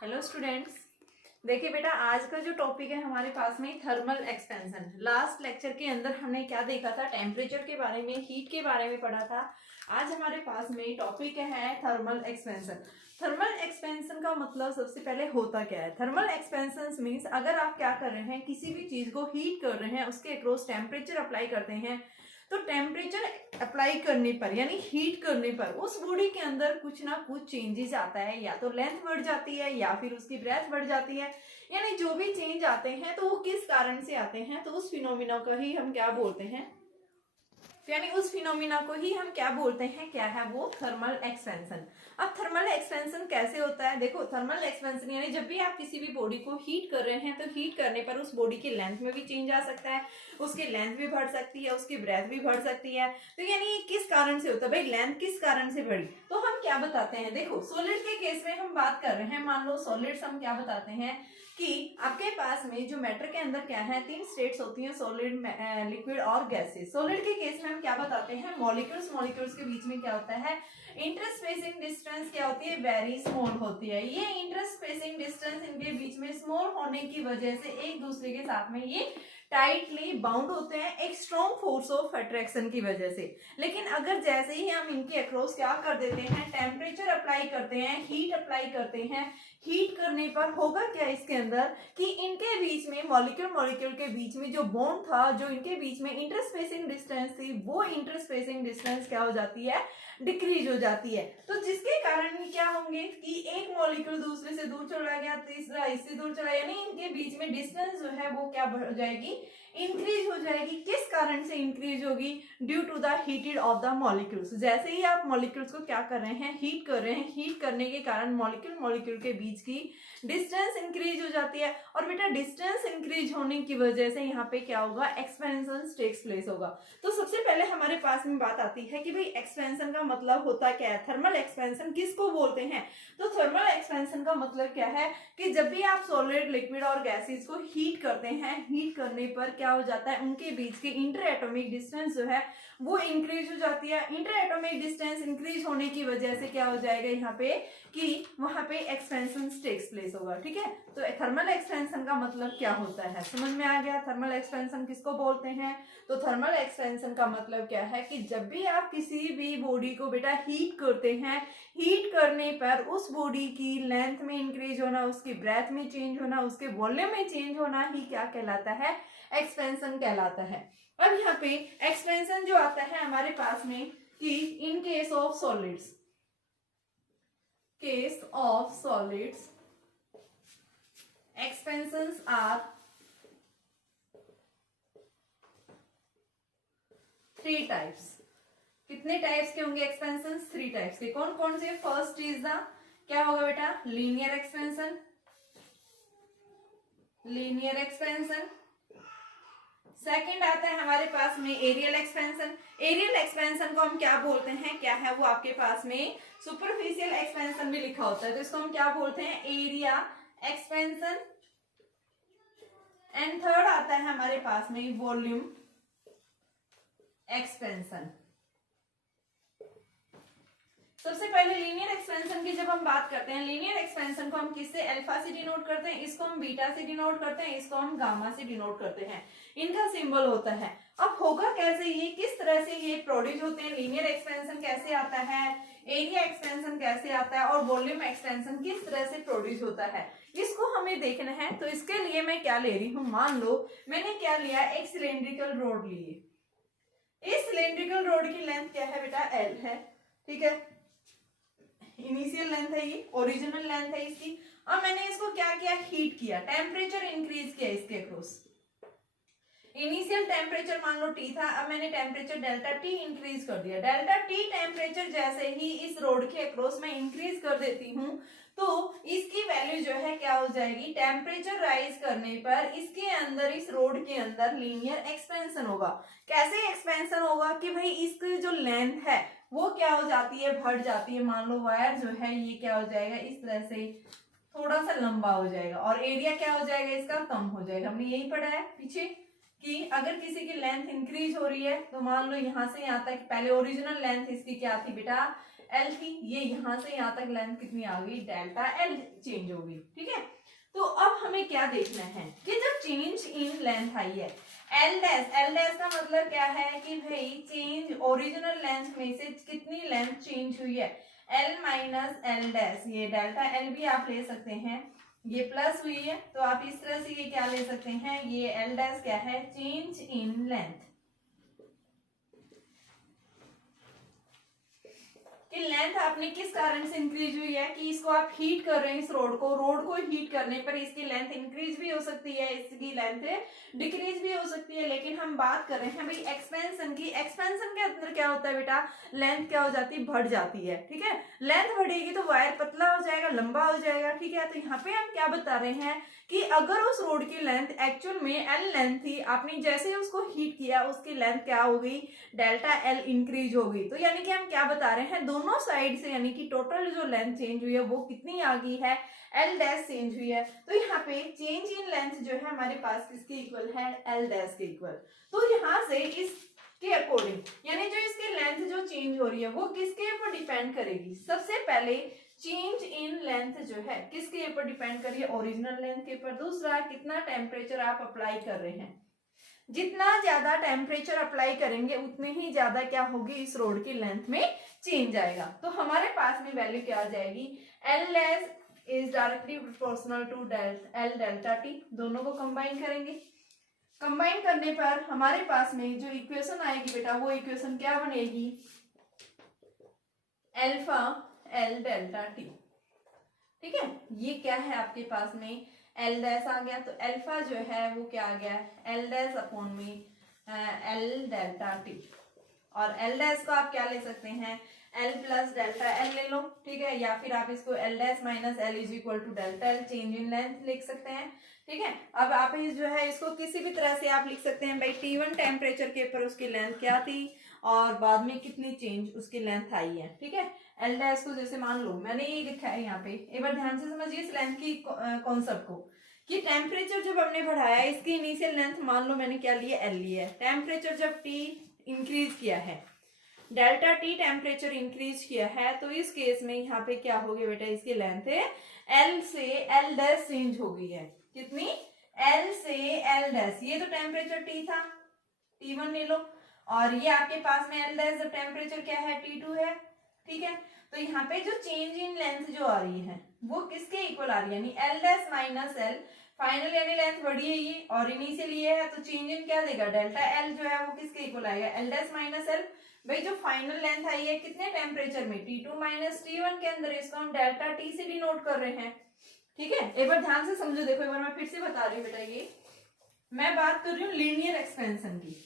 Hello students. देखिए बेटा, आज का जो टॉपिक है हमारे पास में थर्मल एक्सपेंशन। लास्ट लेक्चर के अंदर हमने क्या देखा था? टेम्परेचर के बारे में, हीट के बारे में पढ़ा था। आज हमारे पास में टॉपिक है थर्मल एक्सपेंशन। थर्मल एक्सपेंशन का मतलब सबसे पहले होता क्या है? थर्मल एक्सपेंशन मीन्स अगर आप क्या कर रहे हैं, किसी भी चीज को हीट कर रहे हैं, उसके अक्रॉस टेम्परेचर अप्लाई करते हैं, तो टेम्परेचर अप्लाई करने पर यानी हीट करने पर उस बॉडी के अंदर कुछ ना कुछ चेंजेस आता है। या तो लेंथ बढ़ जाती है या फिर उसकी ब्रेथ बढ़ जाती है। यानी जो भी चेंज आते हैं तो वो किस कारण से आते हैं, तो उस फिनोमिना को ही हम क्या बोलते हैं, यानी उस फिनोमिना को ही हम क्या बोलते हैं, क्या है वो? Thermal expansion. अब थर्मल एक्सपेंशन कैसे होता है? देखो, थर्मल एक्सपेंशन यानी जब भी आप किसी भी बॉडी को हीट कर रहे हैं तो हीट करने पर उस बॉडी की लेंथ में भी चेंज आ सकता है, उसकी लेंथ भी बढ़ सकती है, उसकी ब्रेथ भी बढ़ सकती है। तो यानी किस कारण से होता है भाई? लेंथ किस कारण से बढ़ी, तो हम क्या बताते हैं? देखो, सॉलिड के केस में हम बात कर रहे हैं। मान लो सॉलिड्स, हम क्या बताते हैं कि आपके पास में जो मैटर के अंदर क्या है, तीन स्टेट्स होती हैं, सॉलिड, लिक्विड और गैसेस। सॉलिड के केस में हम क्या बताते हैं? मॉलिक्यूल्स, मॉलिक्यूल्स के बीच में क्या होता है? इंटरस्पेसिंग डिस्टेंस क्या होती है? वेरी स्मॉल होती है। ये इंटरस्पेसिंग डिस्टेंस इनके बीच में स्मॉल होने की वजह से एक दूसरे के साथ में ये टाइटली बाउंड होते हैं एक स्ट्रॉन्ग फोर्स ऑफ अट्रैक्शन की वजह से। लेकिन अगर जैसे ही हम इनके अक्रॉस क्या कर देते हैं, टेम्परेचर अप्लाई करते हैं, हीट अप्लाई करते हैं, हीट करने पर होगा क्या इसके अंदर कि इनके बीच में, मॉलिक्यूल मॉलिक्यूल के बीच में जो बॉन्ड था, जो इनके बीच में इंटरस्पेसिंग डिस्टेंस थी, वो इंटरस्पेसिंग डिस्टेंस क्या हो जाती है? डिक्रीज हो जाती है। तो जिसके कारण क्या होंगे कि एक मॉलिक्यूल दूसरे से दूर चला गया, तीसरा इससे दूर चला, यानी इनके बीच में डिस्टेंस जो है वो क्या बढ़ जाएगी? इंक्रीज हो जाएगी। किस कारण से इंक्रीज होगी? Due to the heated of the molecules. जैसे ही आप मॉलिक्यूल्स को क्या कर रहे हैं? हीट कर रहे हैं। हीट करने के कारण मॉलिक्यूल मॉलिक्यूल के बीच की डिस्टेंस इंक्रीज हो जाती है। और बेटा, डिस्टेंस इंक्रीज होने की वजह से यहाँ पे क्या होगा? एक्सपेंशन टेक्स प्लेस होगा। तो सबसे पहले हमारे पास में बात आती है कि भाई एक्सपेंशन का मतलब होता क्या है? थर्मल एक्सपेंशन किसको बोलते हैं? तो थर्मल एक्सपेंशन का मतलब क्या है कि जब भी आप सॉलिड, लिक्विड और गैसेस को हीट करते हैं, हीट करने पर क्या हो जाता है? उनके बीच की इंटर एटॉमिक डिस्टेंस जो है वो इंक्रीज हो जाती है। इंटर एटॉमिक डिस्टेंस इंक्रीज होने की वजह से क्या हो जाएगा यहाँ पे कि वहां पे एक्सपेंशन टेक्स प्लेस होगा। ठीक है, तो थर्मल एक्सपेंशन का मतलब क्या होता है? समझ में आ गया थर्मल एक्सपेंशन किसको बोलते हैं? तो थर्मल एक्सपेंशन का मतलब क्या है कि जब भी आप किसी भी बॉडी को बेटा हीट करते हैं, हीट करने पर उस बॉडी की लेंथ में इंक्रीज होना, उसकी ब्रेथ में चेंज होना, उसके वॉल्यूम में चेंज होना ही क्या कहलाता है? एक्सपेंशन कहलाता है। अब यहाँ पे एक्सपेंशन जो आता है हमारे पास में कि in case of solids, case of solids expansions are three types. कितने टाइप्स के होंगे एक्सपेंशन? थ्री टाइप्स के। कौन कौन से? फर्स्ट इज द, क्या होगा बेटा? Linear expansion, linear expansion. Second आता है हमारे पास में एरियल एक्सपेंशन। एरियल एक्सपेंशन को हम क्या बोलते हैं? क्या है वो आपके पास में? सुपरफिशियल एक्सपेंशन भी लिखा होता है, तो इसको हम क्या बोलते हैं? Area expansion. एंड थर्ड आता है हमारे पास में वॉल्यूम एक्सपेंशन। सबसे पहले लीनियर एक्सपेंशन की जब हम बात करते हैं, लीनियर एक्सपेंशन को हम किससे? अल्फा से डिनोट करते हैं, इसको हम बीटा से डिनोट करते हैं, इसको हम गामा से डिनोट करते हैं। इनका सिंबल होता है। अब होगा कैसे ये, किस तरह से ये प्रोड्यूस होते हैं? लीनियर एक्सपेंशन कैसे आता है, एरिया एक्सपेंशन कैसे आता है, और वॉल्यूम एक्सपेंशन किस तरह से प्रोड्यूस होता है, इसको हमें देखना है। तो इसके लिए मैं क्या ले रही हूँ? मान लो मैंने क्या लिया? एक सिलेंड्रिकल रोड लिए। इस सिलेंड्रिकल रोड की लेंथ क्या है बेटा? एल है। ठीक है, इनिशियल लेंथ है ये, ओरिजिनल लेंथ है इसकी। अब मैंने इसको क्या किया? हीट किया, टेम्परेचर इंक्रीज किया इसके अक्रॉस। इनिशियल टेम्परेचर मान लो टी था, अब मैंने टेम्परेचर डेल्टा टी इंक्रीज कर दिया। डेल्टा टी टेम्परेचर जैसे ही इस रोड के अक्रॉस में इंक्रीज कर देती हूँ तो इसकी वैल्यू जो है क्या हो जाएगी? टेम्परेचर राइज करने पर इसके अंदर, इस रोड के अंदर लीनियर एक्सपेंशन होगा। कैसे एक्सपेंशन होगा कि भाई इसकी जो लेंथ है वो क्या हो जाती है? बढ़ जाती है। मान लो वायर जो है ये क्या हो जाएगा? इस तरह से थोड़ा सा लंबा हो जाएगा, और एरिया क्या हो जाएगा? इसका कम हो जाएगा। हमने यही पढ़ा है पीछे कि अगर किसी की लेंथ इंक्रीज हो रही है तो मान लो यहां से यहां तक, पहले ओरिजिनल लेंथ इसकी क्या थी बेटा? एल थी, ये यहाँ से यहाँ तक लेंथ कितनी आ गई, डेल्टा एल चेंज हो गई। ठीक है, तो अब हमें क्या देखना है कि जब चेंज इन लेंथ आई है एल डैश का मतलब क्या है कि भाई चेंज ओरिजिनल लेंथ में से कितनी लेंथ चेंज हुई है, एल माइनस एल डैश, ये डेल्टा एल भी आप ले सकते हैं, ये प्लस हुई है तो आप इस तरह से ये क्या ले सकते हैं, ये एल डैश क्या है, चेंज इन लेंथ, कि लेंथ आपने किस कारण से इंक्रीज हुई है, कि इसको आप हीट कर रहे हैं, इस रोड को हीट करने पर इसकी लेंथ इंक्रीज भी हो सकती है, इसकी लेंथ डिक्रीज भी हो सकती है, लेकिन हम बात कर रहे हैं भाई एक्सपेंशन की। एक्सपेंशन के अंदर क्या होता है बेटा, लेंथ क्या हो जाती है, बढ़ जाती है। ठीक है, लेंथ बढ़ेगी तो वायर पतला हो जाएगा, लंबा हो जाएगा। ठीक है, तो यहाँ पे हम क्या बता रहे हैं कि अगर उस रोड की लेंथ एक्चुअल में एल लेंथ थी, आपने जैसे ही उसको हीट किया उसकी लेंथ क्या हो गई, डेल्टा एल इंक्रीज हो गई। तो यानी कि हम क्या बता रहे हैं, दोनों साइड से यानी कि टोटल जो लेंथ चेंज हुई है वो कितनी आ गई है, एल डैश चेंज हुई है। तो यहाँ पे चेंज इन लेंथ जो है हमारे पास किसके इक्वल है, एल डैश के इक्वल। तो यहाँ से इसके अकॉर्डिंग यानी जो इसकी लेंथ जो चेंज हो रही है वो किसके ऊपर डिपेंड करेगी, सबसे पहले चेंज इन लेंथ जो है किसके ऊपर डिपेंड करिए, ओरिजिनल लेंथ के ऊपर। दूसरा, कितना टेम्परेचर आप अप्लाई कर रहे हैं, जितना ज्यादा टेम्परेचर अप्लाई करेंगे उतने ही ज्यादा क्या होगी, इस रोड की लेंथ में चेंज आएगा। तो हमारे पास में वैल्यू क्या आ जाएगी, L dash is directly proportional to L delta T. दोनों को कंबाइन करेंगे, कंबाइन करने पर हमारे पास में जो इक्वेशन आएगी बेटा वो इक्वेशन क्या बनेगी, अल्फा एल डेल्टा टी। ठीक है, ये क्या है आपके पास में एल डैश आ गया, तो अल्फा जो है वो क्या आ गया, एल डैश अपॉन में एल डेल्टा टी। और एल डैश को आप क्या ले सकते हैं, एल प्लस डेल्टा एल ले लो। ठीक है, या फिर आप इसको L dash minus L is equal to delta L change in length लिख सकते हैं। ठीक है, अब आप इस जो है इसको किसी भी तरह से आप लिख सकते हैं भाई T1 टेम्परेचर के ऊपर उसकी लेंथ क्या थी और बाद में कितनी चेंज उसकी लेंथ आई है। ठीक है, एल डैश को जैसे मान लो मैंने ये लिखा है यहाँ पे, एक बार ध्यान से समझिए इस लेंथ की कॉन्सेप्ट को, कि टेम्परेचर जब हमने बढ़ाया इसकी इनिशियल लेंथ मान लो मैंने क्या लिया, एल लिया है। टेम्परेचर जब टी इंक्रीज किया है, डेल्टा टी टेम्परेचर इंक्रीज किया है, तो इस केस में यहाँ पे क्या हो गया बेटा, इसकी लेंथ है एल से एल डैश चेंज हो गई है। कितनी, एल से एल डैश। ये तो टेम्परेचर टी था, T1 ले लो, और ये आपके पास में एल डैश जब टेम्परेचर क्या है, T2 है। ठीक है, तो यहाँ पे जो चेंज इन लेंथ जो आ रही है वो किसके इक्वल आ रही है, यानी L dash minus L, final यानी लेंथ बढ़ी है ये और इनिशियल ये है, तो चेंज इन क्या देगा, डेल्टा एल जो है वो किसके इक्वल आएगा, एल डैश माइनस एल। भाई जो फाइनल लेंथ आई है कितने टेम्परेचर में, T2 माइनस T1 के अंदर, इसको हम डेल्टा टी से डिनोट कर रहे हैं। ठीक है, एक बार ध्यान से समझो, देखो एक बार मैं फिर से बता रही हूँ बेटा, ये मैं बात कर रही हूँ लीनियर एक्सपेंशन की।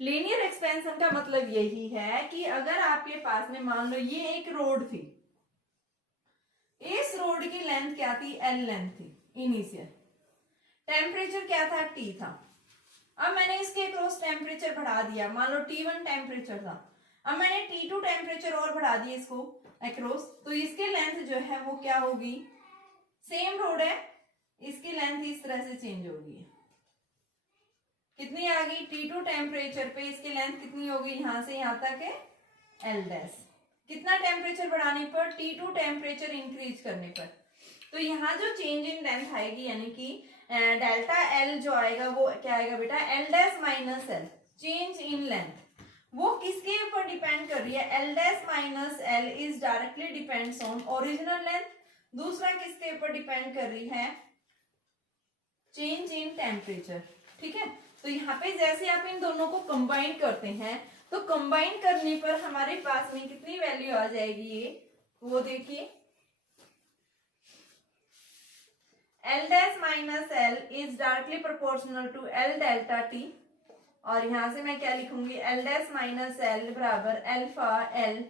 लीनियर एक्सपेंशन का मतलब यही है कि अगर आपके पास में मान लो ये एक रोड थी, इस रोड की लेंथ क्या थी, एल लेंथ थी, इनिशियल टेम्परेचर क्या था, टी था। अब मैंने इसके अक्रॉस टेम्परेचर बढ़ा दिया, मान लो T1 टेम्परेचर था, अब मैंने T2 टेम्परेचर और बढ़ा दिया इसको अक्रॉस, तो इसके लेंथ जो है वो क्या होगी, सेम रोड है, इसकी लेंथ इस तरह से चेंज होगी। कितनी आ गई, T2 टेम्परेचर पे इसकी लेंथ कितनी होगी, यहां से यहां तक है एल डैश। कितना टेम्परेचर बढ़ाने पर, T2 टेम्परेचर इंक्रीज करने पर। तो यहाँ जो चेंज इन लेंथ आएगी यानी कि डेल्टा एल जो आएगा वो क्या आएगा बेटा, L dash minus L, change in length वो किसके ऊपर डिपेंड कर रही है, L dash minus L is directly depends on original length. दूसरा किसके ऊपर डिपेंड कर रही है, चेंज इन टेम्परेचर। ठीक है, तो यहाँ पे जैसे आप इन दोनों को कंबाइन करते हैं तो कंबाइन करने पर हमारे पास में कितनी वैल्यू आ जाएगी, ये वो देखिए, L dash minus L is directly proportional to L delta T, और यहां से मैं क्या लिखूंगी, एल डैश माइनस एल बराबर अल्फा एल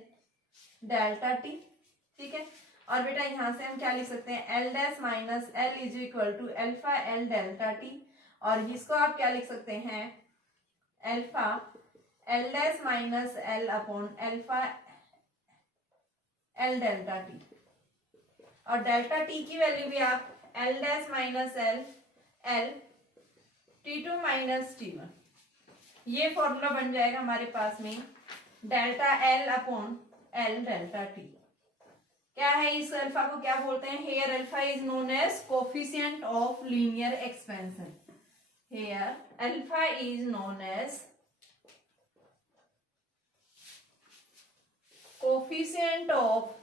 डेल्टा टी। ठीक है, और बेटा यहां से हम क्या लिख सकते हैं, L dash minus L is equal to alpha L delta T, और इसको आप क्या लिख सकते हैं, alpha L dash minus L upon alpha L delta T, और डेल्टा टी की वैल्यू भी आप L dash minus L L T2 minus T1, ये फॉर्मूला बन जाएगा हमारे पास में delta L upon L delta T. क्या है, इस अल्फा को क्या बोलते हैं? Here alpha is known as coefficient of linear expansion. Here alpha is known as coefficient of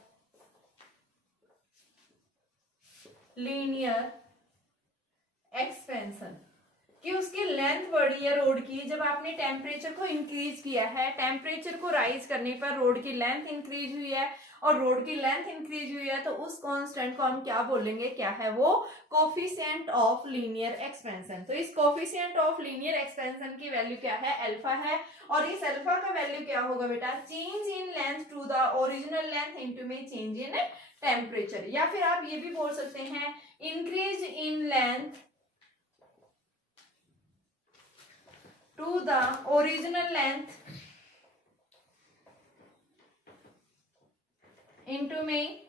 linear expansion, कि उसकी लेंथ बढ़ी है रोड की। जब आपने टेम्परेचर को इंक्रीज किया है, टेम्परेचर को राइज करने पर रोड की लेंथ इंक्रीज हुई है, और रोड की लेंथ इंक्रीज हुई है तो उस कांस्टेंट को हम क्या बोलेंगे? क्या है वो? Coefficient of linear expansion. तो इस कोफिशिएंट ऑफ लीनियर एक्सपेंशन की वैल्यू क्या है? अल्फा है। और इस अल्फा का वैल्यू क्या होगा बेटा? Change in length to the original length into में चेंज इन टेम्परेचर, या फिर आप ये भी बोल सकते हैं increase in length to the original length into में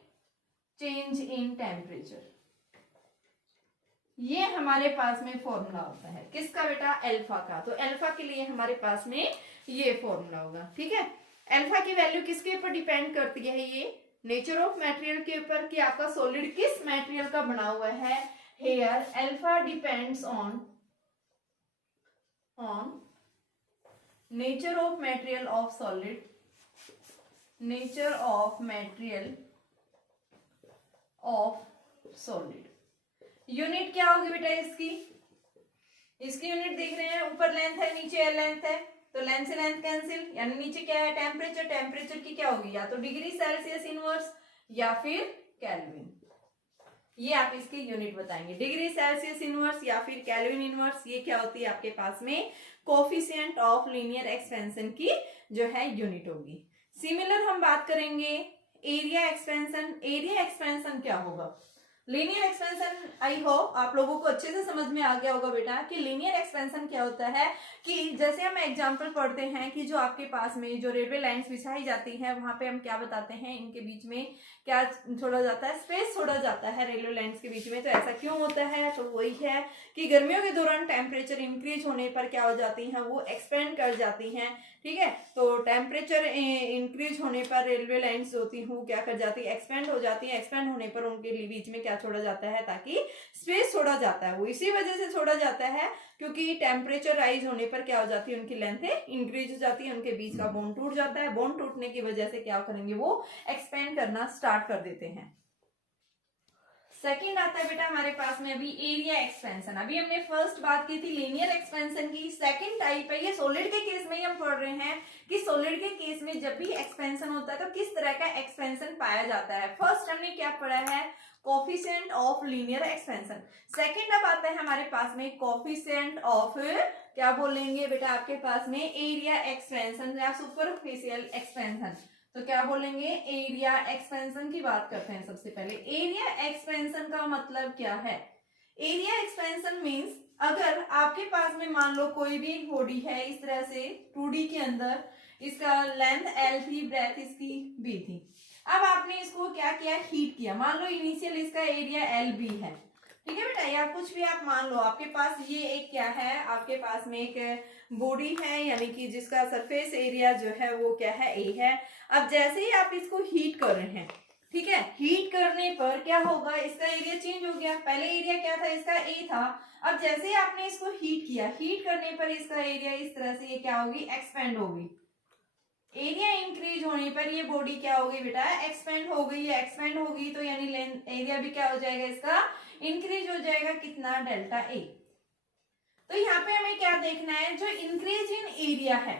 change in temperature। ये हमारे पास में फॉर्मूला होता है किसका बेटा? अल्फा का। तो अल्फा के लिए हमारे पास में ये फॉर्मूला होगा, ठीक है। अल्फा की वैल्यू किसके ऊपर डिपेंड करती है? ये नेचर ऑफ मटेरियल के ऊपर, कि आपका सॉलिड किस मटेरियल का बना हुआ है। Here alpha depends on nature of material of solid, nature of material of solid। Unit क्या होगी बेटा इसकी? इसकी यूनिट देख रहे हैं, ऊपर लेंथ है, नीचे लेंथ है, तो लेंथ से लेंथ कैंसिल, यानी नीचे क्या है? टेम्परेचर। टेम्परेचर की क्या होगी? या तो डिग्री सेल्सियस इनवर्स या फिर केल्विन। ये आप इसकी यूनिट बताएंगे, डिग्री सेल्सियस इनवर्स या फिर केल्विन इनवर्स। ये क्या होती है आपके पास में? कोफिशिएंट ऑफ लीनियर एक्सपेंशन की जो है यूनिट होगी। सिमिलर हम बात करेंगे एरिया एक्सपेंशन। एरिया एक्सपेंशन क्या होगा? लीनियर एक्सपेंशन, आई होप आप लोगों को अच्छे से समझ में आ गया होगा बेटा कि लीनियर एक्सपेंशन क्या होता है। कि जैसे हम एग्जांपल पढ़ते हैं कि जो आपके पास में जो रेलवे लाइंस बिछाई जाती हैं, वहां पे हम क्या बताते हैं? इनके बीच में क्या छोड़ा जाता है? स्पेस छोड़ा जाता है रेलवे लाइंस के बीच में। तो ऐसा क्यों होता है? तो वही है कि गर्मियों के दौरान टेम्परेचर इंक्रीज होने पर क्या हो जाती हैं? वो एक्सपेंड कर जाती हैं, ठीक है। तो टेम्परेचर इंक्रीज होने पर रेलवे लाइंस होती हैं वो क्या कर जाती है? एक्सपेंड हो जाती है। एक्सपेंड होने पर उनके बीच में क्या छोड़ा जाता है? ताकि स्पेस छोड़ा जाता है। वो इसी वजह से छोड़ा जाता है क्योंकि टेम्परेचर राइज होने पर क्या हो जाती है? उनकी लेंथ इंक्रीज हो जाती है, उनके बीच का बॉन्ड टूट जाता है। बॉन्ड टूटने की वजह से क्या करेंगे? वो एक्सपेंड करना स्टार्ट कर देते हैं। सेकंड आता है बेटा हमारे पास में अभी एरिया एक्सपेंशन। अभी हमने फर्स्ट बात की थी लीनियर एक्सपेंशन की। सेकंड टाइप है, ये सॉलिड के केस में ही हम पढ़ रहे हैं कि सॉलिड के केस में जब भी एक्सपेंशन होता है तो किस तरह का एक्सपेंशन पाया जाता है। फर्स्ट हमने क्या पढ़ा है? Coefficient of linear expansion. Second अब आता है हमारे पास में कोफिशिएंट ऑफ, क्या बोलेंगे बेटा आपके पास में? एरिया एक्सपेंशन या सुपरफिशियल एक्सपेंशन। तो क्या बोलेंगे? एरिया एक्सपेंशन की बात करते हैं। सबसे पहले एरिया एक्सपेंशन का मतलब क्या है? एरिया एक्सपेंशन मींस अगर आपके पास में मान लो कोई भी एक बॉडी है इस तरह से 2D के अंदर, इसका लेंथ L थी, ब्रेथ इसकी B थी। अब आपने इसको क्या किया? हीट किया। मान लो इनिशियल इसका एरिया LB है, ठीक है बेटा, या कुछ भी आप मान लो। आपके पास ये एक क्या है? आपके पास में एक बॉडी है, यानी कि जिसका सरफेस एरिया जो है वो क्या है? A है। अब जैसे ही आप इसको हीट कर रहे हैं, ठीक है, हीट करने पर क्या होगा? इसका एरिया चेंज हो गया। पहले एरिया क्या था? इसका A था। अब जैसे ही आपने इसको हीट किया, हीट करने पर इसका एरिया इस तरह से ये क्या होगी? एक्सपेंड होगी। एरिया इंक्रीज होने पर ये बॉडी क्या होगी बेटा? एक्सपेंड हो गई है। एक्सपेंड होगी तो यानी लेंथ एरिया भी क्या हो जाएगा? इसका इंक्रीज हो जाएगा। कितना? Delta A. तो यहाँ पे हमें क्या देखना है? जो इंक्रीज इन एरिया है,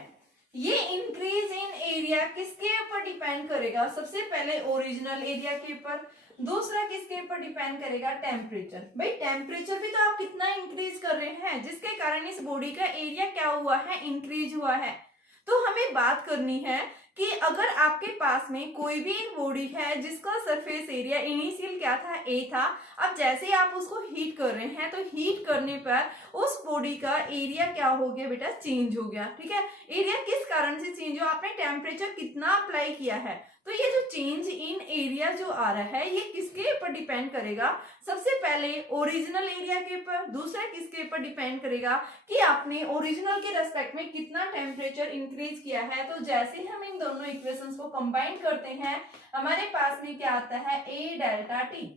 ये इंक्रीज इन एरिया किसके ऊपर डिपेंड करेगा? सबसे पहले ओरिजिनल एरिया के ऊपर। दूसरा किसके ऊपर डिपेंड करेगा? टेम्परेचर। भाई टेम्परेचर भी तो आप कितना इंक्रीज कर रहे हैं, जिसके कारण इस बॉडी का एरिया क्या हुआ है? इंक्रीज हुआ है। तो हमें बात करनी है कि अगर आपके पास में कोई भी एक बॉडी है जिसका सरफेस एरिया इनिशियल क्या था? A था। अब जैसे ही आप उसको हीट कर रहे हैं तो हीट करने पर उस बॉडी का एरिया क्या हो गया बेटा? चेंज हो गया, ठीक है। एरिया किस कारण से चेंज हुआ? आपने टेम्परेचर कितना अप्लाई किया है, तो ये जो चेंज इन एरिया जो आ रहा है ये किसके ऊपर डिपेंड करेगा? सबसे पहले ओरिजिनल एरिया के ऊपर, दूसरा किसके ऊपर डिपेंड करेगा कि आपने ओरिजिनल के रेस्पेक्ट में कितना टेम्परेचर इंक्रीज किया है। तो जैसे ही हम इन दोनों इक्वेशंस को कंबाइन करते हैं हमारे पास में क्या आता है? A delta T.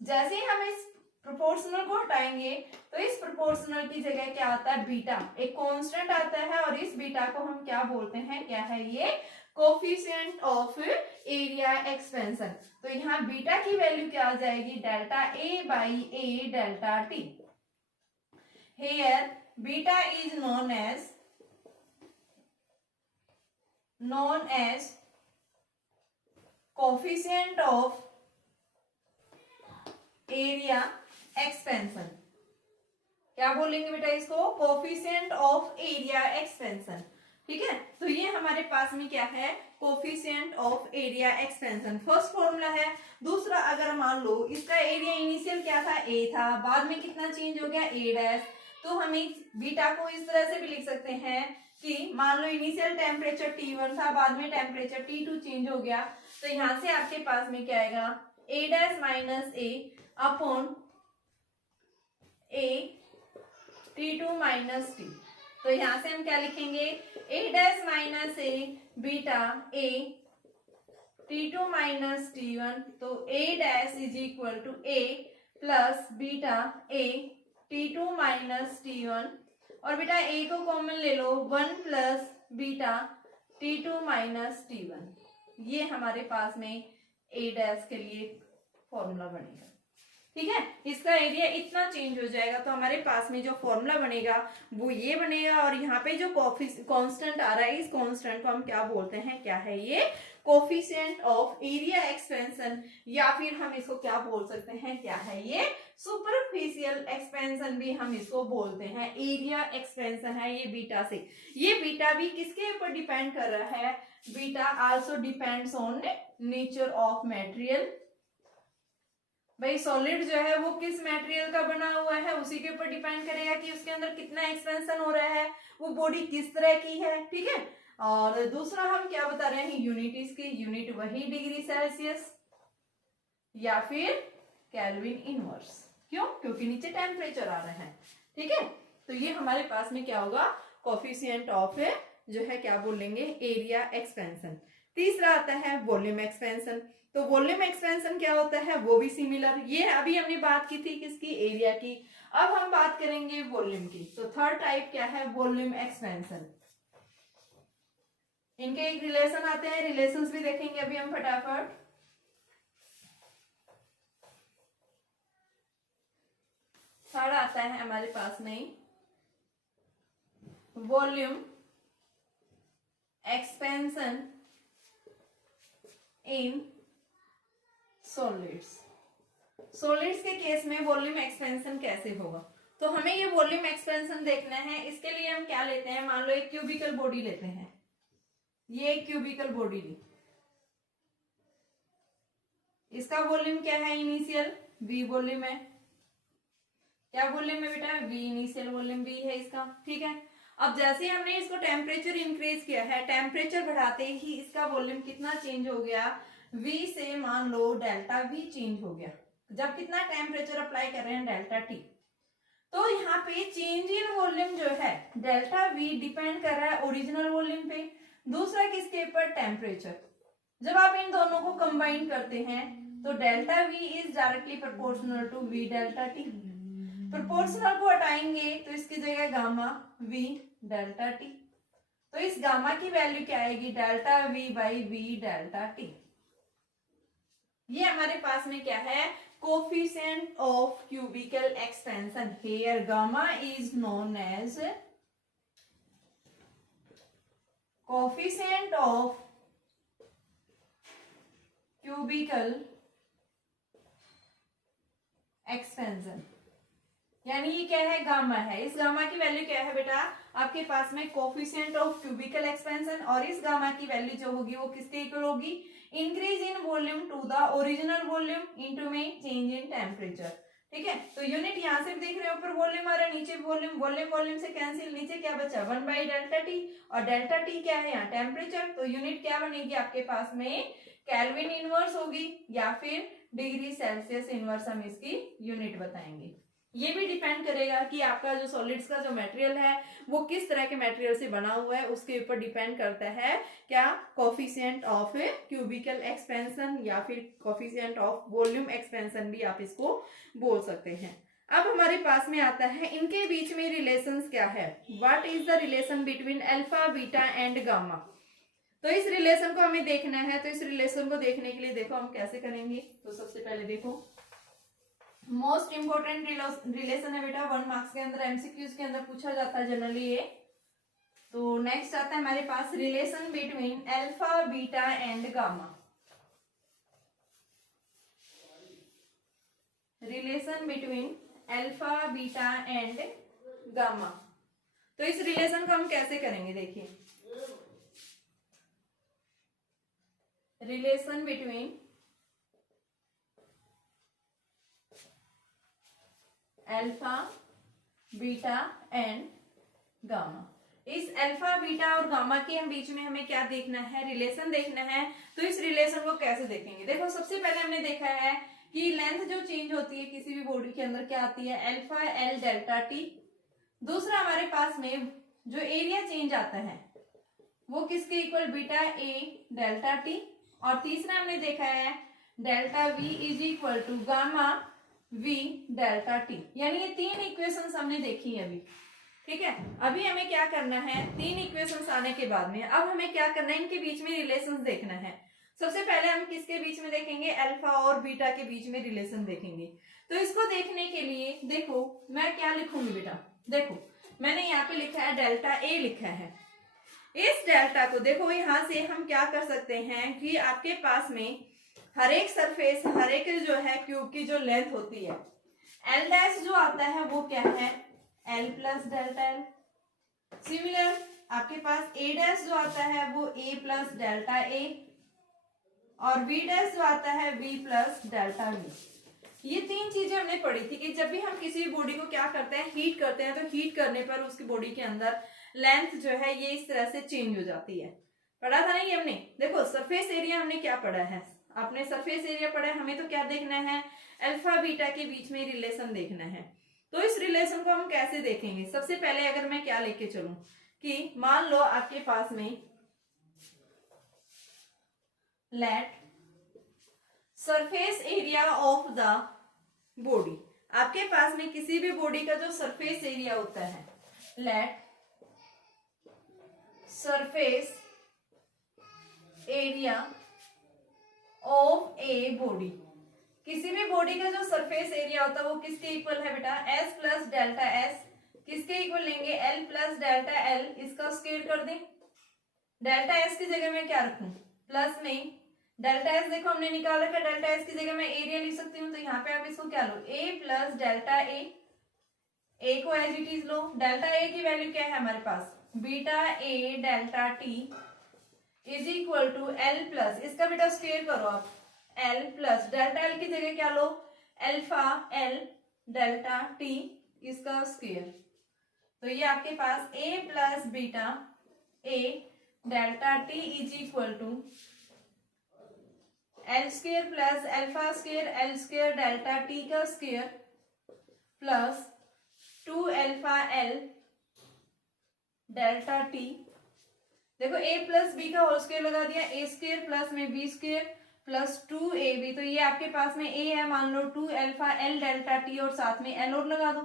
जैसे ही हम इस प्रोपोर्शनल को हटाएंगे तो इस प्रोपोर्शनल की जगह क्या आता है? बीटा, एक कांस्टेंट आता है और इस बीटा को हम क्या बोलते हैं? क्या है ये? Coefficient of area expansion. तो यहाँ बीटा की वैल्यू क्या आ जाएगी? Delta A by A delta T. Here beta is known as coefficient of area expansion. क्या बोलेंगे बेटा इसको? Coefficient of area expansion. ठीक है, तो ये हमारे पास में क्या है? Coefficient of area expansion first formula है। दूसरा, अगर मान लो इसका एरिया इनिशियल क्या था? A था, बाद में कितना चेंज हो गया? A dash. तो हम बीटा को इस तरह से भी लिख सकते हैं कि मान लो इनिशियल टेम्परेचर T1 था, बाद में टेम्परेचर T2 चेंज हो गया, तो यहां से आपके पास में क्या आएगा? A dash minus A upon A T2 minus T। तो यहां से हम क्या लिखेंगे? A dash minus A beta A T2 minus T1। तो A dash is equal to A plus beta A T2 minus T1 और बेटा A को कॉमन ले लो, 1 plus beta T2 minus T1। ये हमारे पास में A डैश के लिए फॉर्मूला बनेगा। ठीक है, इसका एरिया इतना चेंज हो जाएगा तो हमारे पास में जो फॉर्मूला बनेगा वो ये बनेगा। और यहाँ पे जो कांस्टेंट आ रहा है इस कांस्टेंट को हम क्या बोलते हैं? क्या है ये? कोफिशिएंट ऑफ एरिया एक्सपेंशन, या फिर हम इसको क्या बोल सकते हैं? क्या है ये? सुपरफिशियल एक्सपेंशन भी हम इसको बोलते हैं। एरिया एक्सपेंशन है ये बीटा से। ये बीटा भी किसके ऊपर डिपेंड कर रहा है? Beta also depends on nature of material. भाई सॉलिड जो है वो किस मटेरियल का बना हुआ है उसी के ऊपर डिपेंड करेगा कि उसके अंदर कितना एक्सपेंशन हो रहा है, वो बॉडी किस तरह की है। ठीक है, और दूसरा हम क्या बता रहे हैं? यूनिट इसकी, यूनिट वही डिग्री सेल्सियस या फिर केल्विन इनवर्स। क्यों? क्योंकि नीचे टेम्परेचर आ रहा है। ठीक है, तो ये हमारे पास में क्या होगा? कोफिशिएंट ऑफ जो है क्या बोलेंगे? Area expansion. तीसरा आता है वॉल्यूम एक्सपेंशन। तो वॉल्यूम एक्सपेंशन क्या होता है? वो भी सिमिलर, ये अभी हमने बात की थी किसकी? एरिया की। अब हम बात करेंगे वॉल्यूम की। तो थर्ड टाइप क्या है? Volume expansion. इनके एक रिलेशन आते हैं, रिलेशंस भी देखेंगे अभी हम फटाफट। थर्ड आता है हमारे पास में volume expansion in solids. Solids के केस में वॉल्यूम एक्सपेंशन कैसे होगा? तो हमें ये वॉल्यूम एक्सपेंशन देखना है। इसके लिए हम क्या लेते हैं? मान लो एक क्यूबिकल बॉडी लेते हैं, ये एक क्यूबिकल बॉडी ली, इसका वॉल्यूम क्या है? इनिशियल V वॉल्यूम है। क्या वॉल्यूम है बेटा? V इनिशियल वॉल्यूम V है इसका। ठीक है, अब जैसे हमने इसको टेम्परेचर इंक्रीज किया है, टेम्परेचर बढ़ाते ही इसका वॉल्यूम कितना चेंज हो गया? V से मान लो डेल्टा V चेंज हो गया। जब कितना टेम्परेचर अप्लाई कर रहे हैं? Delta T। तो यहाँ पे चेंज इन वॉल्यूम जो है डेल्टा V डिपेंड कर रहा है ओरिजिनल वॉल्यूम पे, दूसरा किसके ऊपर? टेम्परेचर। जब आप इन दोनों को कंबाइन करते हैं तो delta V is directly proportional to V delta T। Proportional को हटाएंगे तो इसकी जगह गामा V डेल्टा T। तो इस गामा की वैल्यू क्या आएगी? Delta V by V delta T। ये हमारे पास में क्या है? Coefficient of cubical expansion. Here gamma is known as coefficient of cubical expansion. यानी ये क्या है? गामा है। इस गामा की वैल्यू क्या है बेटा? आपके पास में कोफिशिएंट ऑफ क्यूबिकल एक्सपेंशन, और इस गामा की वैल्यू जो होगी वो किसके इक्वल होगी? Increase in volume to the original volume into में चेंज इन टेम्परेचर। ठीक है, तो यूनिट यहाँ से भी देख रहे हो, ऊपर वॉल्यूम आ रहा है, नीचे वॉल्यूम, वॉल्यूम वॉल्यूम से कैंसिल, नीचे क्या बचा? 1 बाई डेल्टा T, और डेल्टा T क्या है यहाँ? टेम्परेचर। तो यूनिट क्या बनेगी आपके पास में? केल्विन इनवर्स होगी या फिर डिग्री सेल्सियस इनवर्स हम इसकी यूनिट बताएंगे। ये भी डिपेंड करेगा कि आपका जो सॉलिड्स का जो मटेरियल है वो किस तरह के मटेरियल से बना हुआ है, उसके ऊपर डिपेंड करता है क्या कोफिशिएंट ऑफ क्यूबिकल एक्सपेंशन या फिर कोफिशिएंट ऑफ वॉल्यूम एक्सपेंशन भी आप इसको बोल सकते हैं। अब हमारे पास में आता है इनके बीच में रिलेशंस क्या है, what is the relation between alpha beta and gamma. तो इस रिलेशन को हमें देखना है। तो इस रिलेशन को देखने के लिए देखो हम कैसे करेंगे। तो सबसे पहले देखो मोस्ट इंपोर्टेंट रिलेशन है बेटा, 1 मार्क्स के अंदर एमसीक्यूज के अंदर पूछा जाता है जनरली ये। तो नेक्स्ट आता है हमारे पास relation between alpha beta and gamma. Relation between alpha beta and gamma. तो इस रिलेशन को हम कैसे करेंगे, देखिए relation between alpha beta and gamma. इस अल्फा बीटा और गामा के हम बीच में हमें क्या देखना है, रिलेशन देखना है। तो इस रिलेशन को कैसे देखेंगे, देखो सबसे पहले हमने देखा है कि लेंथ जो चेंज होती है किसी भी बॉडी के अंदर क्या आती है, अल्फा एल डेल्टा टी। दूसरा हमारे पास में जो एरिया चेंज आता है वो किसके equal, beta A delta T. और तीसरा हमने देखा है delta V is equal to gamma V delta T. यानी ये 3 इक्वेशंस हमने देखी है अभी, ठीक है। अभी हमें क्या करना है, 3 इक्वेशंस आने के बाद में अब हमें क्या करना है, इनके बीच में रिलेशंस देखना है। सबसे पहले हम किसके बीच में देखेंगे, अल्फा और बीटा के बीच में रिलेशन देखेंगे। तो इसको देखने के लिए देखो मैं क्या लिखूंगी बेटा, देखो मैंने यहाँ पे लिखा है डेल्टा ए लिखा है। इस डेल्टा को देखो यहाँ से हम क्या कर सकते हैं कि आपके पास में हर एक सरफेस, हर एक जो है क्यूब की जो लेंथ होती है, एल डैश जो आता है वो क्या है, L plus delta L. Similar आपके पास ए डैश जो आता है वो ए प्लस डेल्टा ए, और वी डैश जो आता है वी प्लस डेल्टा वी। ये 3 चीजें हमने पढ़ी थी कि जब भी हम किसी बॉडी को क्या करते हैं, हीट करते हैं, तो हीट करने पर उसकी बॉडी के अंदर लेंथ जो है ये इस तरह से चेंज हो जाती है। पढ़ा था नहीं हमने, देखो सरफेस एरिया हमने क्या पढ़ा है, आपने सरफेस एरिया पढ़ा है। हमें तो क्या देखना है, अल्फा बीटा के बीच में रिलेशन देखना है। तो इस रिलेशन को हम कैसे देखेंगे, सबसे पहले अगर मैं क्या लेके चलूं कि मान लो आपके पास में let surface area of the body, आपके पास में किसी भी बॉडी का जो सरफेस एरिया होता है, let surface area of a body, किसी भी बॉडी का जो सरफेस एरिया होता है वो किसके इक्वल है बेटा, एस प्लस डेल्टा एस। किसके इक्वल लेंगे, एल प्लस डेल्टा एल, इसका स्क्वायर कर दें। डेल्टा एस की जगह मैं क्या रखूं, प्लस में डेल्टा एस देखो हमने निकाल रखा है, डेल्टा एस की जगह मैं एरिया लिख सकती हूँ। तो यहाँ पे आप इसको क्या लो, ए प्लस डेल्टा ए को एज इट इज लो। डेल्टा ए की वैल्यू क्या है हमारे पास, beta A delta T is equal to L plus, इसका बेटा स्क्वायर करो आप, एल प्लस डेल्टा एल की जगह क्या लो, अल्फा एल डेल्टा टी, इसका स्क्वायर। तो ये आपके पास A plus beta A delta T is equal to L square plus alpha square L square delta T का square plus 2 alpha L delta T. देखो a प्लस बी का whole square लगा दिया, ए स्क्वायर प्लस में B square plus 2ab। तो ये आपके पास में a है, मान लो 2 अल्फा एल डेल्टा टी और साथ में l और लगा दो।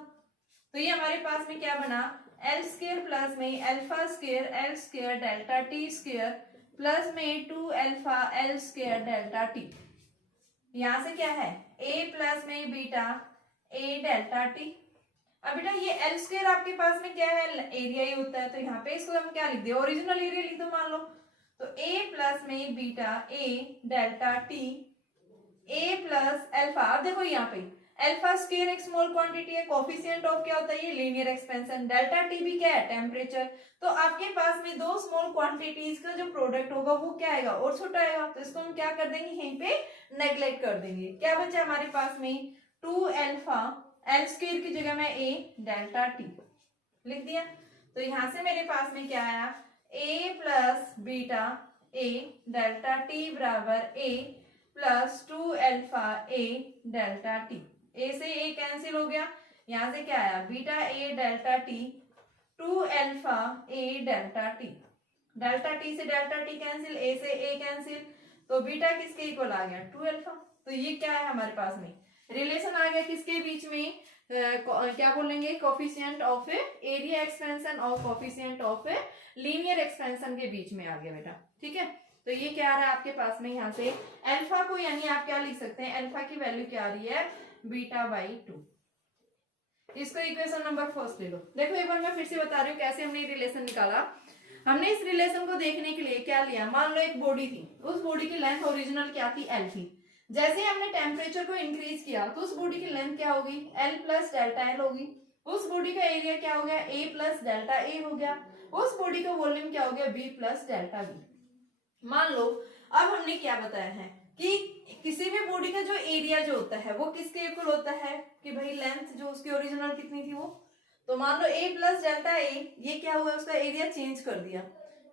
तो ये हमारे पास में क्या बना, एल स्क्वायर प्लस में alpha square L square delta T square plus में 2 alpha L square delta T. यहाँ से क्या है, a प्लस में बीटा a डेल्टा टी। अब बेटा ये एल स्क्वायर आपके पास में क्या है, एरिया ही होता है। तो यहाँ पे इसको हम क्या लिख दे, ओरिजिनल एरिया लिख दो मान लो। तो a प्लस में beta a delta T a plus alpha. अब देखो यहाँ पे अल्फा स्क्वायर एक स्मॉल क्वांटिटी है, कोफिशिएंट ऑफ क्या होता है, ये लीनियर एक्सपेंशन। डेल्टा टी भी क्या है, टेम्परेचर। तो आपके पास में 2 स्मॉल क्वांटिटीज का जो प्रोडक्ट होगा वो क्या आएगा, और छोटा आएगा। तो इसको हम क्या कर देंगे, यहीं पे नेग्लेक्ट कर देंगे। क्या बचा हमारे पास में, 2 अल्फा एल स्क्वायर की जगह में a डेल्टा टी लिख दिया। तो यहां से मेरे पास में क्या आया, a plus beta A delta T बराबर ए प्लस 2 अल्फा ए डेल्टा टी। ए से ए कैंसिल हो गया, यहाँ से क्या आया beta A delta T 2 alpha A delta T. Delta T से डेल्टा टी कैंसिल, ए से ए कैंसिल, तो बीटा किसके इक्वल आ गया 2 अल्फा। तो ये क्या है हमारे पास में रिलेशन आ गया किसके बीच में, क्या बोलेंगे कोफिशिएंट ऑफ एरिया एक्सपेंशन और कोफिशिएंट ऑफ लीनियर एक्सपेंशन के बीच में आ गया बेटा। ठीक है, तो ये क्या आ रहा है आपके पास में यहाँ से अल्फा को, यानी आप क्या लिख सकते हैं अल्फा की वैल्यू क्या आ रही है बीटा बाई 2। इसको इक्वेशन नंबर फर्स्ट ले लो। देखो एक बार मैं फिर से बता रही हूँ कैसे हमने रिलेशन निकाला। हमने इस रिलेशन को देखने के लिए क्या लिया, मान लो एक बॉडी थी, उस बॉडी की लेंथ ओरिजिनल क्या थी एल थी। जैसे ही हमने टेम्परेचर को इंक्रीज किया तो उस बॉडी की लेंथ क्या होगी एल प्लस डेल्टा एल होगी। उस बॉडी का एरिया क्या हो गया ए प्लस डेल्टा ए हो गया। उस बॉडी का वॉल्यूम क्या हो गया बी प्लस डेल्टा बी। मान लो अब हमने क्या बताया है कि किसी भी बॉडी का जो एरिया जो होता है वो किसके इक्वल होता है कि भाई लेंथ जो उसकी ओरिजिनल कितनी थी वो। तो मान लो ए प्लस डेल्टा ए, ये क्या हुआ उसका एरिया चेंज कर दिया,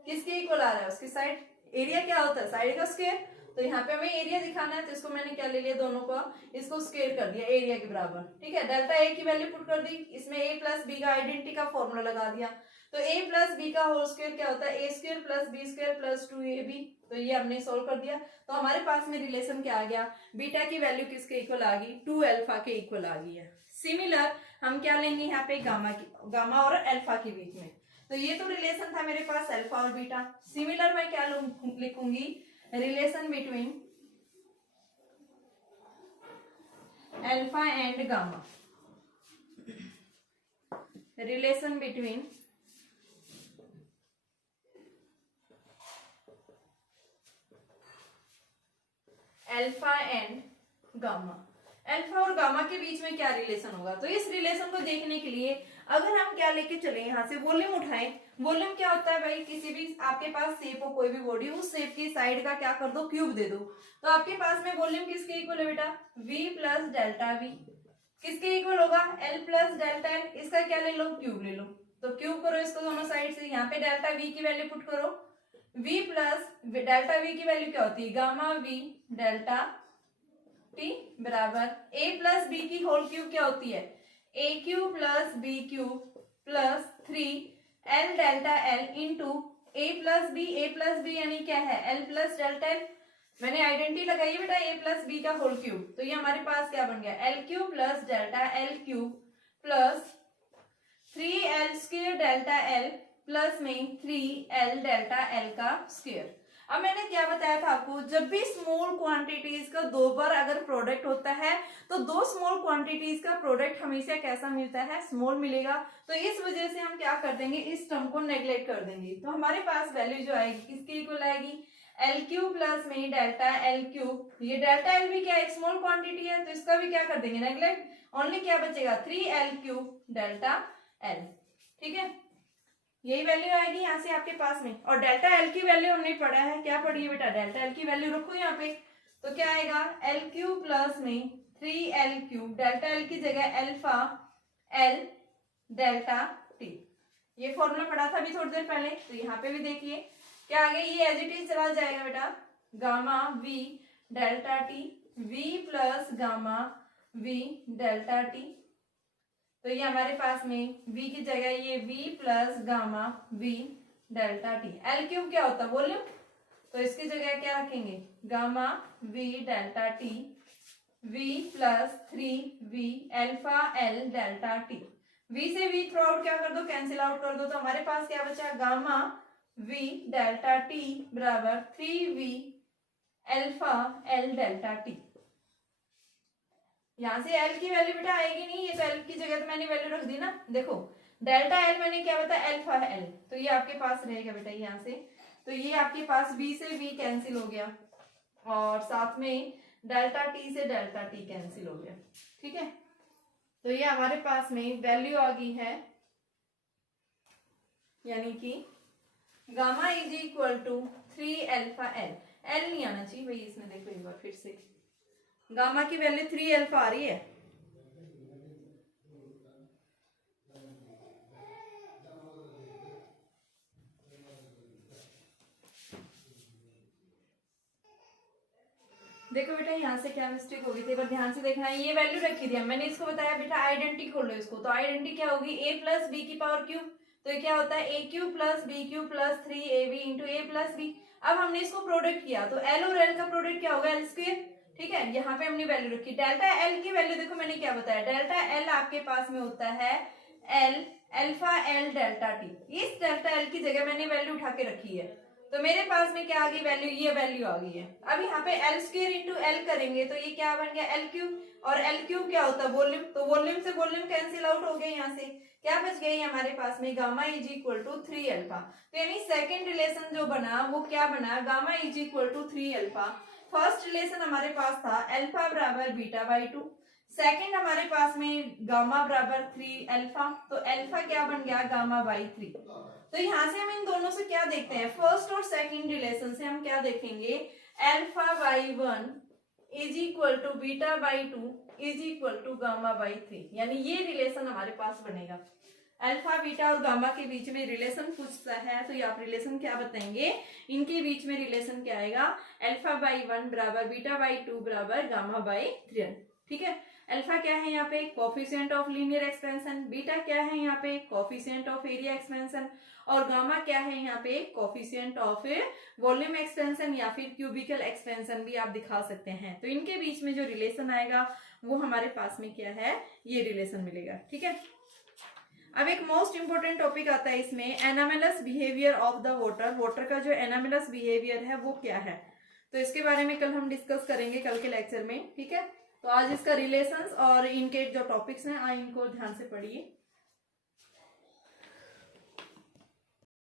किसके इक्वल आ रहा है उसकी साइड। एरिया क्या होता है साइड का स्क्वायर, तो यहाँ पे हमें एरिया दिखाना है तो इसको मैंने क्या ले लिया दोनों को इसको स्क्वायर कर दिया एरिया के बराबर। ठीक है, डेल्टा ए की वैल्यू पुट कर दी, इसमें ए प्लस बी का आइडेंटिटी का फॉर्मूला लगा दिया। तो ए प्लस बी का होल स्क्वायर क्या होता है A square plus B square plus 2ab। तो ये हमने सोल्व कर दिया, तो हमारे पास में रिलेशन क्या आ गया बीटा की वैल्यू किसके इक्वल आ गई 2 अल्फा के इक्वल आ गई है। सिमिलर हम क्या लेंगे यहाँ पे गामा और अल्फा के बीच में। तो ये तो रिलेशन था मेरे पास अल्फा और बीटा। सिमिलर मैं क्या लिखूंगी relation between alpha and gamma. Relation between alpha and gamma. Alpha और गामा के बीच में क्या रिलेशन होगा, तो इस रिलेशन को देखने के लिए अगर हम क्या लेके चले यहाँ से वॉल्यूम उठाएं। वॉल्यूम क्या होता है भाई, किसी भी आपके पास शेप हो कोई भी बॉडी, उस शेप की साइड का क्या कर दो क्यूब दे दो। तो आपके पास में वॉल्यूम किसके इक्वल है बेटा v प्लस डेल्टा v। किसके इक्वल होगा l प्लस डेल्टा l, इसका क्या ले लो क्यूब ले लो। तो क्यूब करो इसको दोनों साइड से, यहाँ पे डेल्टा v की वैल्यू पुट करो, v प्लस डेल्टा v की वैल्यू क्या होती है गामा v डेल्टा t बराबर a प्लस b की होल क्यूब क्या होती है a cube plus b cube plus 3 l delta l into a plus b यानी क्या है l प्लस डेल्टा l। मैंने आइडेंटिटी लगाई है बेटा a प्लस b का होल क्यूब, तो ये हमारे पास क्या बन गया l cube plus delta l cube plus 3l square delta l plus में 3l डेल्टा l का स्क्वायर। अब मैंने क्या बताया था आपको, जब भी स्मॉल क्वांटिटीज का दो बार अगर प्रोडक्ट होता है तो दो स्मॉल क्वांटिटीज का प्रोडक्ट हमेशा कैसा मिलता है स्मॉल मिलेगा। तो इस वजह से हम क्या कर देंगे इस टर्म को नेग्लेक्ट कर देंगे। तो हमारे पास वैल्यू जो आएगी किसके इक्वल आएगी एल क्यूब प्लस में डेल्टा एल क्यूब। ये डेल्टा एल भी क्या एक स्मॉल क्वांटिटी है तो इसका भी क्या कर देंगे नेग्लेक्ट, ओनली क्या बचेगा 3l क्यूब डेल्टा एल। ठीक है, यही वैल्यू आएगी यहाँ से आपके पास में। और डेल्टा एल की वैल्यू हमने पढ़ा है, क्या पढ़ी है बेटा डेल्टा एल की वैल्यू रखो यहाँ पे। तो क्या आएगा एल क्यूब प्लस में 3l क्यूब, डेल्टा एल की जगह अल्फा एल डेल्टा टी। ये फॉर्मूला पढ़ा था अभी थोड़ी देर पहले, तो यहाँ पे भी देखिए क्या आ गया, ये एज इट इज चला जाएगा बेटा gamma v delta T v plus gamma v delta T. तो ये हमारे पास में v की जगह ये v plus gamma v delta T. L cube क्या होता है वॉल्यूम, तो इसकी जगह क्या रखेंगे gamma v delta T v plus 3v alpha l delta T. v से v थ्रू आउट क्या कर दो कैंसिल आउट कर दो, तो हमारे पास क्या बचा गामा v डेल्टा टी बराबर 3v alpha l delta T. यहाँ से l की वैल्यू बेटा आएगी नहीं, ये तो l की जगह तो मैंने वैल्यू रख दी ना। देखो डेल्टा l मैंने क्या बताया अल्फा l, तो ये आपके पास रहेगा बेटा यहाँ से। तो ये आपके पास b से v कैंसिल हो गया और साथ में डेल्टा t से डेल्टा t कैंसिल हो गया। ठीक है, तो ये हमारे पास में वैल्यू आ गई है, यानी कि gamma is equal to 3 alpha l। l नहीं आना चाहिए भाई इसमें, देखो एक बार फिर से गामा की वैल्यू 3 अल्फा आ रही है। देखो बेटा यहाँ से क्या मिस्टेक होगी थी, ध्यान से देखना है। ये वैल्यू रखी थी, मैंने इसको बताया बेटा आइडेंटिटी खोलो इसको, तो आइडेंटिटी क्या होगी, a प्लस बी की पावर क्यूब, तो ये क्या होता है a cube plus B cube plus 3ab into A plus B. अब हमने इसको प्रोडक्ट किया तो एल और एल का प्रोडक्ट क्या होगा, एल स्क्वायर। ठीक है, यहाँ पे हमने वैल्यू रखी। डेल्टा एल की वैल्यू देखो मैंने क्या बताया, डेल्टा एल आपके पास में होता है L alpha L delta T. इस डेल्टा एल की जगह मैंने वैल्यू उठा के रखी है, तो मेरे पास में क्या आ गई वैल्यू, ये वैल्यू आ गई है। अब यहाँ पे एल स्क्वायर इंटू एल करेंगे तो ये क्या बन गया, एल क्यूब, और एल क्यूब क्या होता है, वॉल्यूम, तो वॉल्यूम से वॉल्यूम कैंसिल आउट हो गया। यहाँ से क्या बच गई हमारे पास में, gamma is equal to 3 alpha. तो यानी सेकेंड रिलेशन जो बना वो क्या बना, gamma is equal to 3 alpha. First relation हमारे पास था अल्फा बराबर बीटा बाई 2, सेकेंड हमारे पास में गामा बराबर 3 अल्फा, तो अल्फा क्या बन गया, गामा बाई 3। तो यहाँ से हम इन दोनों से क्या देखते हैं, फर्स्ट और सेकंड रिलेशन से हम क्या देखेंगे, alpha by 1 is equal to beta by 2 is equal to gamma by 3, यानी ये रिलेशन हमारे पास बनेगा। अल्फा बीटा और गामा के बीच में रिलेशन पूछता है तो ये आप रिलेशन क्या बताएंगे, इनके बीच में रिलेशन क्या आएगा, अल्फा बाई 1 बराबर बीटा बाई 2 बराबर गामा बाई 3। ठीक है, अल्फा क्या है यहाँ पे, coefficient of linear expansion, beta क्या है यहाँ पे, कोफिशिएंट ऑफ एरिया एक्सपेंशन, और गामा क्या है यहाँ पे, कोफिशिएंट ऑफ वॉल्यूम एक्सपेंशन या फिर क्यूबिकल एक्सपेंशन भी आप दिखा सकते हैं। तो इनके बीच में जो रिलेशन आएगा वो हमारे पास में क्या है, ये रिलेशन मिलेगा। ठीक है, अब एक मोस्ट इंपोर्टेंट टॉपिक आता है इसमें, anomalous behaviour of the water. Water का जो एनामेलस बिहेवियर है वो क्या है, तो इसके बारे में कल हम डिस्कस करेंगे कल के लेक्चर में। ठीक है, तो आज इसका रिलेशंस और इनके जो टॉपिक्स हैं इनको ध्यान से पढ़िए।